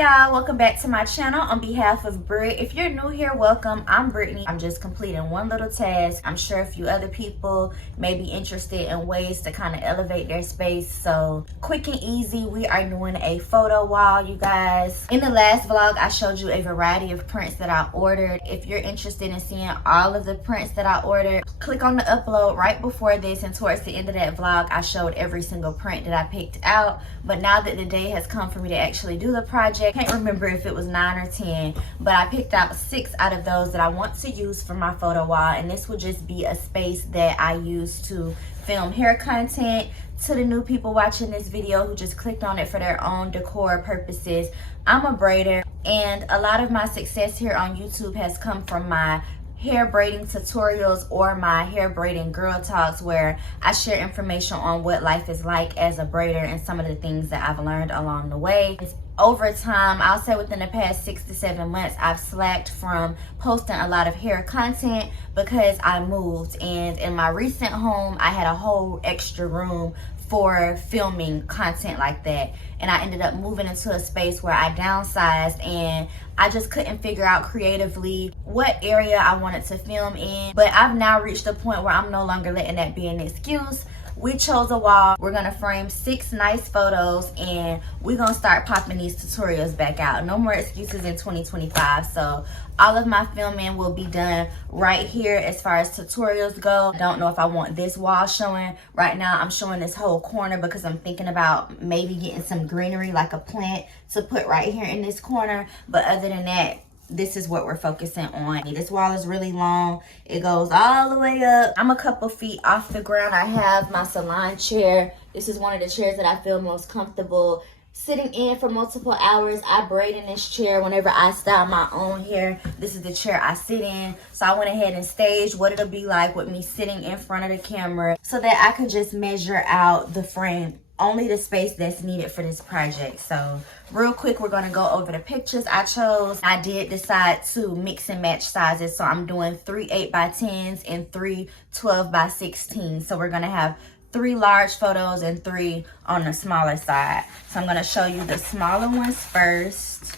y'all, welcome back to my channel. On behalf of Brit, if you're new here, welcome. I'm Brittany. I'm just completing one little task. I'm sure a few other people may be interested in ways to kind of elevate their space. So quick and easy, we are doing a photo wall, you guys. In the last vlog, I showed you a variety of prints that I ordered. If you're interested in seeing all of the prints that I ordered, click on the upload right before this, and towards the end of that vlog, I showed every single print that I picked out. But now that the day has come for me to actually do the project, I can't remember if it was 9 or 10, but I picked out 6 out of those that I want to use for my photo wall, and this will just be a space that I use to film hair content. To the new people watching this video who just clicked on it for their own decor purposes, I'm a braider, and a lot of my success here on YouTube has come from my hair braiding tutorials or my hair braiding girl talks, where I share information on what life is like as a braider and some of the things that I've learned along the way. Over time, I'll say within the past 6 to 7 months, I've slacked from posting a lot of hair content because I moved, and in my recent home I had a whole extra room for filming content like that, and I ended up moving into a space where I downsized, and I just couldn't figure out creatively what area I wanted to film in. But I've now reached a point where I'm no longer letting that be an excuse. We chose a wall. We're gonna frame 6 nice photos, and we're gonna start popping these tutorials back out. No more excuses in 2025. So all of my filming will be done right here as far as tutorials go. I don't know if I want this wall showing. Right now I'm showing this whole corner because I'm thinking about maybe getting some greenery like a plant to put right here in this corner. But other than that, this is what we're focusing on. This wall is really long. It goes all the way up. I'm a couple feet off the ground. I have my salon chair. This is one of the chairs that I feel most comfortable sitting in for multiple hours. I braid in this chair whenever I style my own hair. This is the chair I sit in. So I went ahead and staged what it'll be like with me sitting in front of the camera so that I could just measure out the frame, only the space that's needed for this project. So real quick, we're gonna go over the pictures I chose. I did decide to mix and match sizes, so I'm doing 3 8x10s and 3 12x16. So we're gonna have 3 large photos and 3 on the smaller side. So I'm gonna show you the smaller ones first.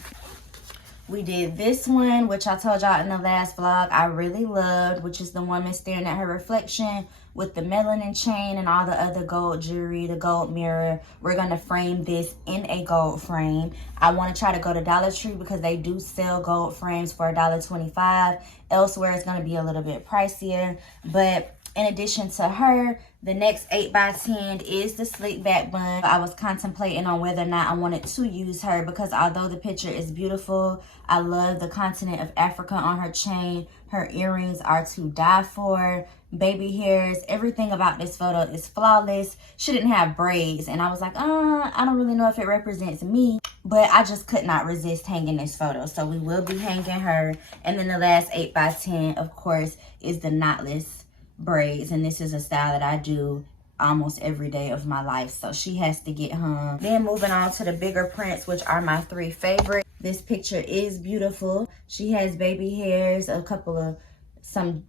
We did this one, which I told y'all in the last vlog I really loved, which is the woman staring at her reflection with the melanin chain and all the other gold jewelry, the gold mirror. We're gonna frame this in a gold frame. I wanna try to go to Dollar Tree because they do sell gold frames for $1.25. Elsewhere it's gonna be a little bit pricier. But in addition to her, the next 8x10 is the slick back bun. I was contemplating on whether or not I wanted to use her because although the picture is beautiful, I love the continent of Africa on her chain. Her earrings are to die for. Baby hairs, everything about this photo is flawless. She didn't have braids, and I was like, I don't really know if it represents me, but I just could not resist hanging this photo. So we will be hanging her. And then the last 8x10, of course, is the knotless braids, and this is a style that I do almost every day of my life, so she has to get hung. Then moving on to the bigger prints, which are my 3 favorites. This picture is beautiful. She has baby hairs, a couple of some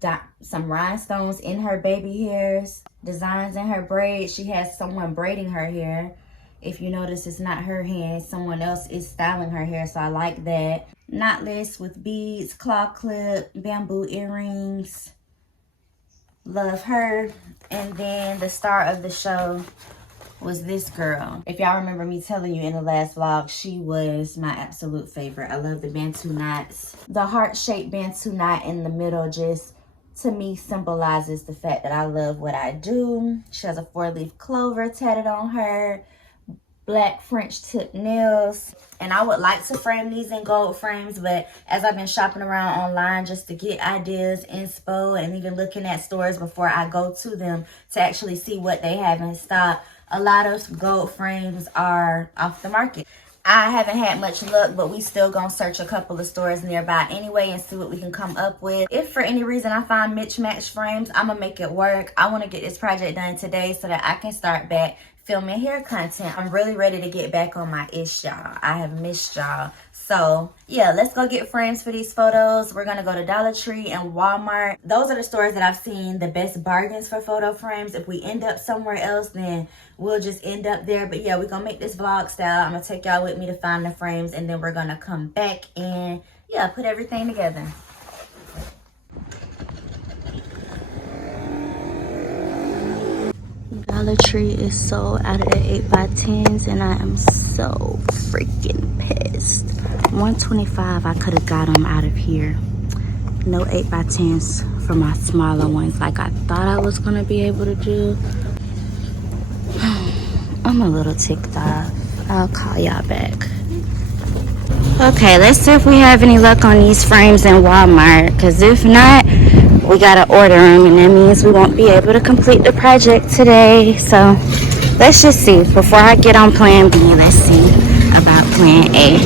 rhinestones in her baby hairs, designs in her braids. She has someone braiding her hair. If you notice, it's not her hand, someone else is styling her hair, so I like that. Knotless with beads, claw clip, bamboo earrings. Love her. And then the star of the show was this girl. If y'all remember me telling you in the last vlog, she was my absolute favorite. I love the Bantu knots. The heart-shaped Bantu knot in the middle just, to me, symbolizes the fact that I love what I do. She has a 4-leaf clover tatted on her, black French tip nails. And I would like to frame these in gold frames, but as I've been shopping around online just to get ideas, inspo, and even looking at stores before I go to them to actually see what they have in stock, a lot of gold frames are off the market. I haven't had much luck, but we still gonna search a couple of stores nearby anyway and see what we can come up with. If for any reason I find mismatched frames, I'm gonna make it work. I wanna get this project done today so that I can start back filming hair content. I'm really ready to get back on my ish, y'all. I have missed y'all. So yeah, let's go get frames for these photos. We're gonna go to Dollar Tree and Walmart. Those are the stores that I've seen the best bargains for photo frames. If we end up somewhere else, then we'll just end up there. But yeah, we're gonna make this vlog style. I'm gonna take y'all with me to find the frames, and then we're gonna come back and yeah, put everything together. Dollar Tree is so out of the 8x10s, and I am so freaking pissed. 125, I could have got them out of here. No 8x10s for my smaller ones like I thought I was gonna be able to do. I'm a little ticked off. I'll call y'all back. Okay, let's see if we have any luck on these frames in Walmart, because if not, we gotta order them, and that means we won't be able to complete the project today. So let's just see. Before I get on plan B, let's see about plan A.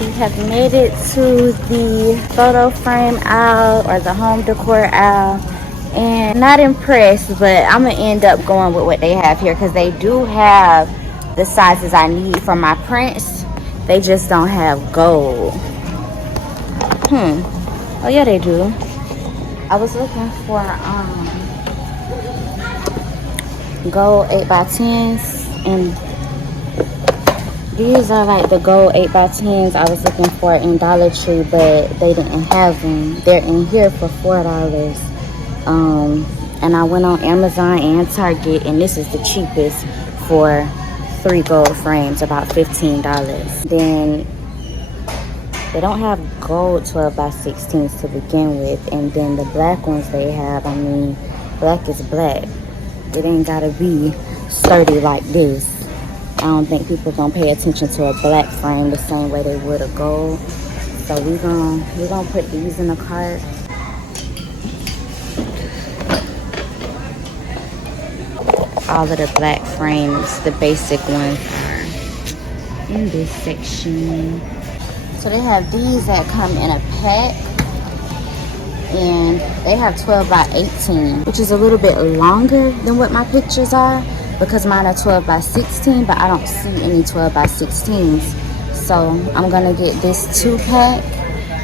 We have made it to the photo frame aisle, or the home decor aisle, and not impressed, but I'm gonna end up going with what they have here, because they do have the sizes I need for my prints. They just don't have gold. Oh yeah, they do. I was looking for gold 8x10s, and these are like the gold 8x10s I was looking for in Dollar Tree, but they didn't have them. They're in here for $4. And I went on Amazon and Target, and this is the cheapest for 3 gold frames, about $15. Then they don't have gold 12x16s to begin with, and then the black ones they have, I mean, black is black. It ain't gotta be sturdy like this. I don't think people gonna pay attention to a black frame the same way they would a gold. So we're gonna put these in the cart. All of the black frames, the basic ones, are in this section. So they have these that come in a pack, and they have 12x18, which is a little bit longer than what my pictures are, because mine are 12x16, but I don't see any 12x16s. So I'm gonna get this 2-pack,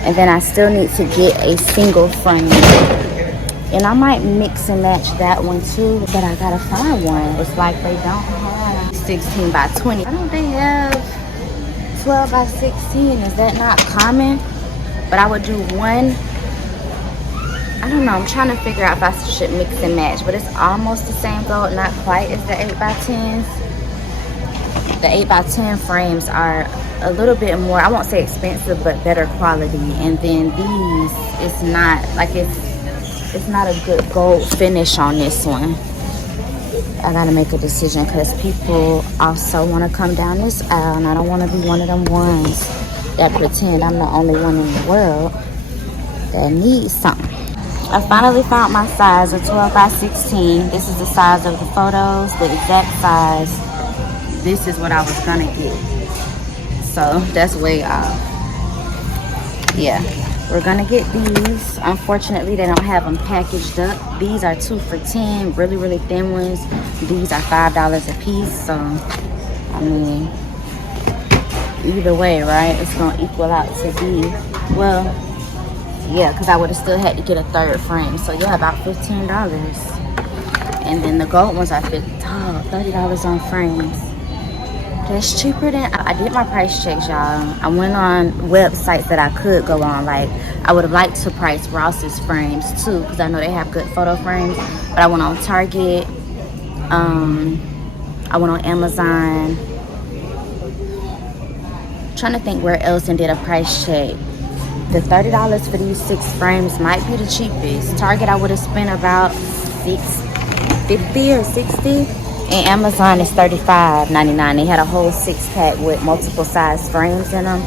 and then I still need to get a single frame. And I might mix and match that one too, but I gotta find one. It's like they don't have 16x20. Why don't they have 12x16? Is that not common? But I would do one. I don't know. I'm trying to figure out if I should mix and match, but it's almost the same gold, not quite as the 8x10s. The 8x10 frames are a little bit more, I won't say expensive, but better quality. And then these, it's not like it's not a good gold finish on this one. I gotta make a decision, because people also want to come down this aisle, and I don't want to be one of them ones that pretend I'm the only one in the world that needs something. I finally found my size of 12x16. This is the size of the photos, the exact size. This is what I was gonna get. So that's way off. Yeah. We're gonna get these. Unfortunately, they don't have them packaged up. These are 2 for $10, really, really thin ones. These are $5 a piece. So, I mean, either way, right? It's gonna equal out to be, well, yeah, because I would have still had to get a 3rd frame. So yeah, about $15. And then the gold ones are $30 on frames. That's cheaper than, I did my price checks, y'all. I went on websites that I could go on. Like, I would have liked to price Ross's frames too, because I know they have good photo frames. But I went on Target. I went on Amazon. Trying to think where else and did a price check. The $30 for these 6 frames might be the cheapest. Target, I would have spent about $6.50 or $60. And Amazon is $35.99. They had a whole 6-pack with multiple size frames in them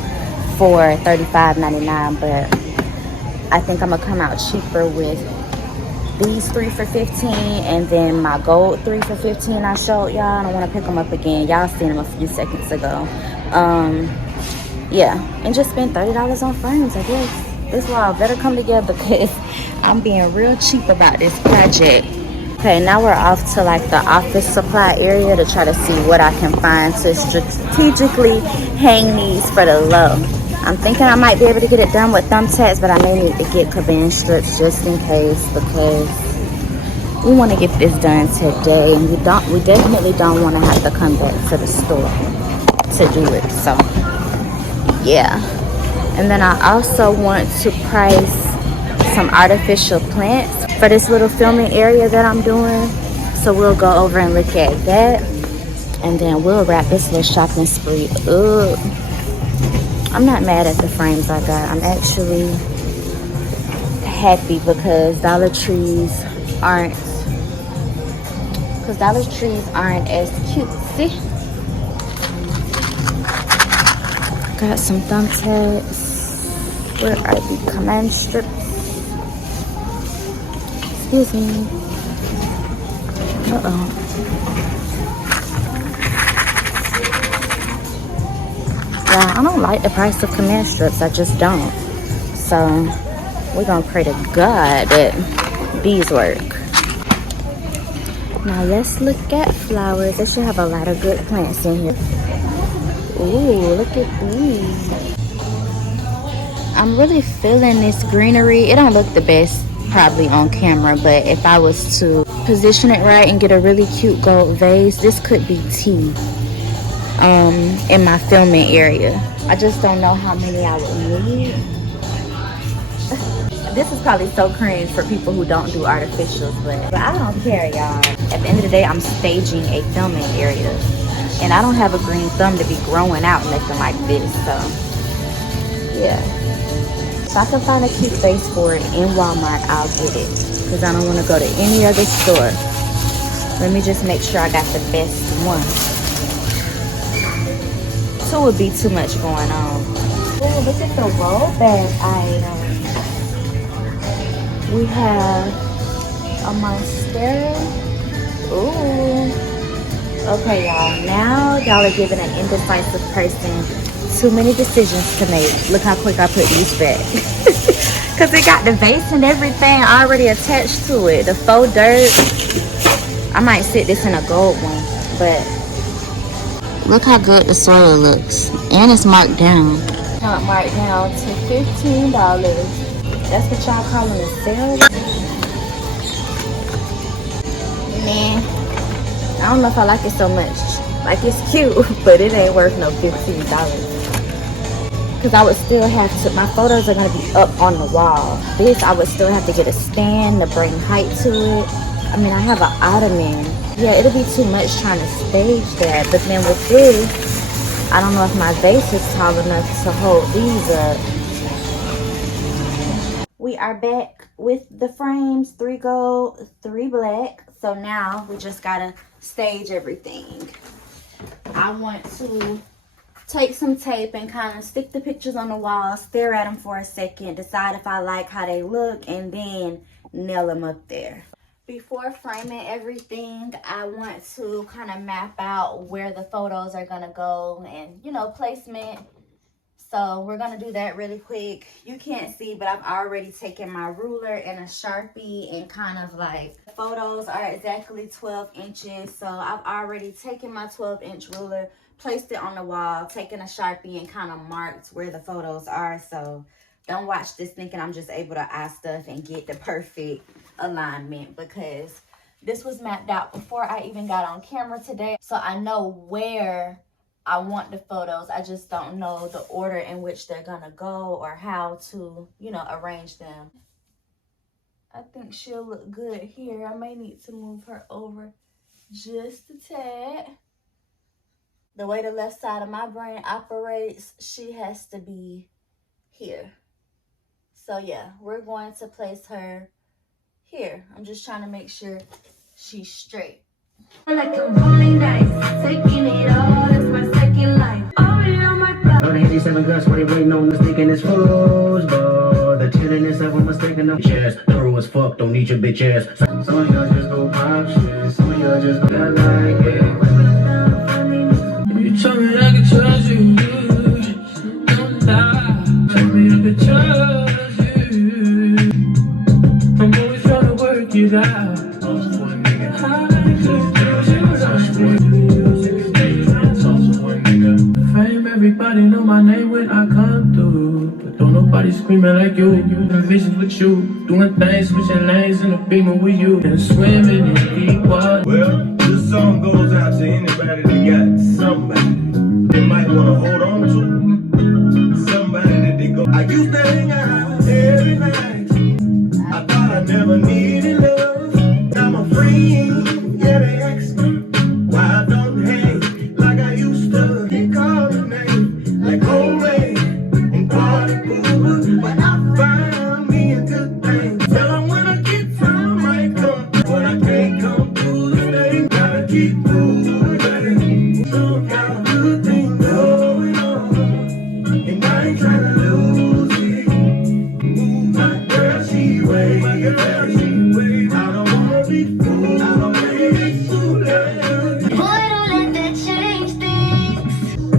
for $35.99. But I think I'm gonna come out cheaper with these 3 for $15, and then my gold 3 for $15 I showed y'all. I don't want to pick them up again. Y'all seen them a few seconds ago. Yeah, and just spend $30 on frames, I guess. This all better come together, because I'm being real cheap about this project. Okay, now we're off to like the office supply area to try to see what I can find to strategically hang these for the low. I'm thinking I might be able to get it done with thumbtacks, but I may need to get cabana strips just in case, because we want to get this done today, and we definitely don't want to have to come back to the store to do it. So yeah. And then I also want to price some artificial plants for this little filming area that I'm doing. So we'll go over and look at that, and then we'll wrap this little shopping spree up. I'm not mad at the frames I got. I'm actually happy because Dollar Trees aren't as cute. See? Got some thumbtacks. Where are the command strips? Excuse me. Uh-oh. Yeah, I don't like the price of command strips. I just don't. So we're gonna pray to God that these work. Now let's look at flowers. They should have a lot of good plants in here. Ooh, look at these. I'm really feeling this greenery. It don't look the best probably on camera, but if I was to position it right and get a really cute gold vase, this could be tea in my filming area. I just don't know how many I would need. This is probably so cringe for people who don't do artificials, but I don't care, y'all. At the end of the day, I'm staging a filming area, and I don't have a green thumb to be growing out nothing like this. So yeah, if I can find a cute vase for it in Walmart, I'll get it, because I don't want to go to any other store. Let me just make sure I got the best one. Two would be too much going on. Oh, look at the roll bag item. We have a monstera. Ooh. Okay, y'all. Now y'all are giving an indecisive person too many decisions to make. Look how quick I put these back. Because it got the vase and everything already attached to it. The faux dirt. I might sit this in a gold one. But look how good the soil looks. And it's marked down. Not marked down to $15. That's what y'all calling a sale? Nah, I don't know if I like it so much. Like, it's cute, but it ain't worth no $15. Because I would still have to, my photos are going to be up on the wall. This, I would still have to get a stand to bring height to it. I mean, I have an ottoman. Yeah, it'll be too much trying to stage that. But then with this, I don't know if my vase is tall enough to hold these up. We are back with the frames, 3 gold, 3 black. So now we just gotta stage everything. I want to take some tape and kind of stick the pictures on the wall, stare at them for a second, decide if I like how they look, and then nail them up there. Before framing everything, I want to kind of map out where the photos are gonna go and, you know, placement. So we're gonna do that really quick. You can't see, but I've already taken my ruler and a Sharpie and kind of like, photos are exactly 12 inches. So I've already taken my 12-inch ruler, placed it on the wall, taken a Sharpie and kind of marked where the photos are. So don't watch this thinking I'm just able to eye stuff and get the perfect alignment, because this was mapped out before I even got on camera today. So I know where I want the photos. I just don't know the order in which they're gonna go or how to, you know, arrange them. I think she'll look good here. I may need to move her over just a tad. The way the left side of my brain operates, she has to be here. So yeah, we're going to place her here. I'm just trying to make sure she's straight. Like a rolling dice, taking it all, that's my second life. Already on my block. On 87 guts, what they waiting on, mistaken as fools, bro. The chilliness of a mistaken of chairs. Thorough as fuck, don't need your bitch ass. Some of y'all just go pop shit, some of y'all just go like it. You told me I could trust you, don't lie. Told me I could trust you. I'm always trying to work it out. Everybody know my name when I come through. screaming like you. Having visions with you, doing things, switching lanes in a beamer with you, and swimming in deep water. Well, this song goes out to anybody that got somebody they might want to hold on to. Somebody that they go. I used to hang out every night. I thought I never needed love. Now my friends, yeah, they ask me why I don't hang like I used to. They call me name like homemade and party pooper. But I found me a good thing. Tell them when I get time, I might come. But I can't come through the day. Gotta keep moving. So got a good thing going on. And I ain't trying to lose it. Move my girl, she way. My girl, she way. I don't wanna be fooled. I don't wanna be fooled. Boy, don't let that change things.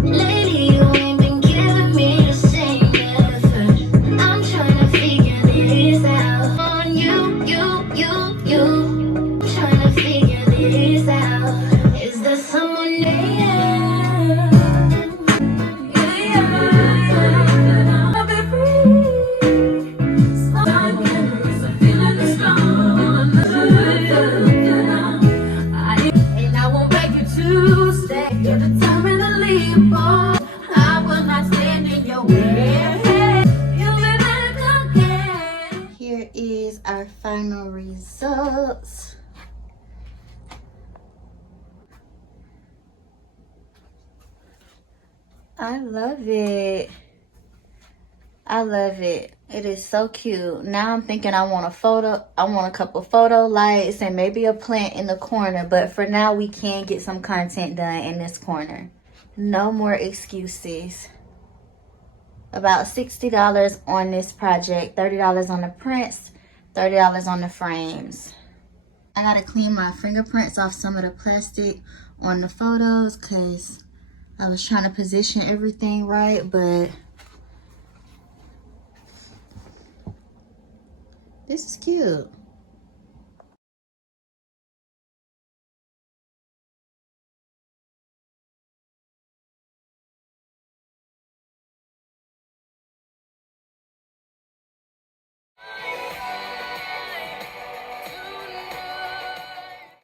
Lately, you ain't been giving me the same effort. I'm trying to figure this out. On you. Trying to figure this out. Is there someone there? I'll be free. Start memories, I'm feeling it strong. And I won't beg you to stay. You're determined to leave, boy. I will not stand in your way. You'll be back again. Here is our final results. I love it. I love it. It is so cute. Now I'm thinking I want a couple photo lights and maybe a plant in the corner. But for now, we can get some content done in this corner. No more excuses. About $60 on this project. $30 on the prints. $30 on the frames. I gotta clean my fingerprints off some of the plastic on the photos because I was trying to position everything right, but this is cute.